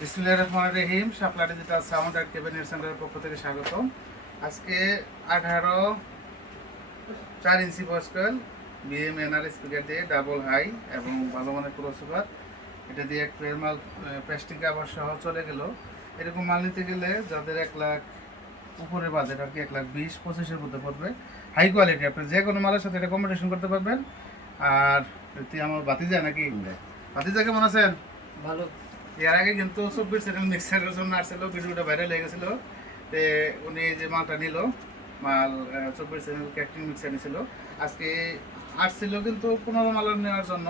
বিসমুল্লাহ রহমান রহিম Shapla digital sound and cabinet সেন্টারের পক্ষ থেকে স্বাগত আজকে আঠারো চার ইঞ্চি বয়স্কল বিএম এনআর স্পিকার দিয়ে ডাবল হাই এবং ভালো মানের ক্রসওভার এটা দিয়ে এক মাল প্লাস্টিক আবার সহ চলে গেল। এরকম মাল নিতে গেলে যাদের এক লাখ উপরে বাজেট আর কি এক লাখ বিশ পঁচিশের মধ্যে পড়বে। হাই কোয়ালিটি আপনি যে কোনো মালের সাথে এটা কম্পিটিশন করতে পারবেন। আর এটি আমার বাতিজা নাকি? বাতিজা কেমন আছেন? ভালো। এর আগে কিন্তু চব্বিশ সেকেন্ড মিক্সারের জন্য আসছিল, ভিডিওটা ভাইরাল হয়ে গেছিল। উনি যে মালটা নিল, মাল চব্বিশ সেকেন্ড ক্যাক্টিং মিক্সার নিছিল। আজকে আসছিল কিন্তু পনেরো মালের নেওয়ার জন্য।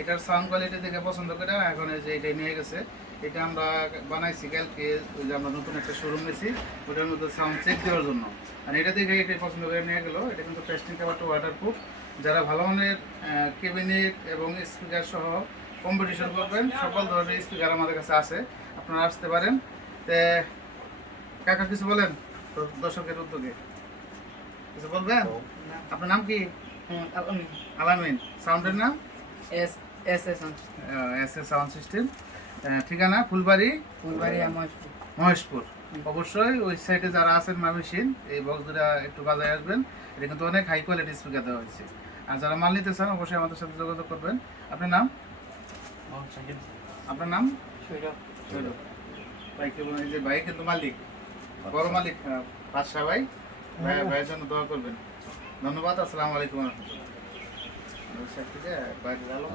এটার সাউন্ড কোয়ালিটি দেখে পছন্দ করে, এখন যে এটাই নিয়ে গেছে। এটা আমরা বানাইছি কালকে, ওই যে আমরা নতুন একটা শোরুম নিয়েছি, ওটার মধ্যে সাউন্ড চেক দেওয়ার জন্য। আর এটা দেখে এটাই পছন্দ করে নিয়ে গেলো। এটা কিন্তু টেস্টিং কাভারটা ওয়াটারপ্রুফ যারা ভালো মানের কেবিনেট এবং স্পিকার সহ কম্পিটিশন করবেন। সকল ধরনের স্পিকার আমাদের কাছে আছে। আপনারা আসতে পারেন। তে কাকা কিছু বলেন? তো- দর্শকের উদ্যোগে। কিছু বলবেন? আপনার নাম কি? আলামিন। সাউন্ডের নাম? S S S S S sound system ঠিকানা? ফুলবাড়ি? ফুলবাড়ি আমার মহেশপুর। অবশ্যই ওই সাইডে যারা আছেন মেশিন এই বক্স দুটা একটু বাজায় আসবেন। এটা কিন্তু অনেক হাই কোয়ালিটি স্পিকার দেওয়া হয়েছে। আর যারা মাল নিতে চান অবশ্যই আমাদের সাথে যোগাযোগ করবেন। আপনার নাম? আপনার নাম। ভাই কেবল এই যে ভাই কিন্তু মালিক বড় মালিক হ্যাঁ, বাদশাহ ভাই ভাই ভাইয়ের জন্য দোয়া করবেন। ধন্যবাদ আসসালামু আলাইকুম। রহমতুল্লাহ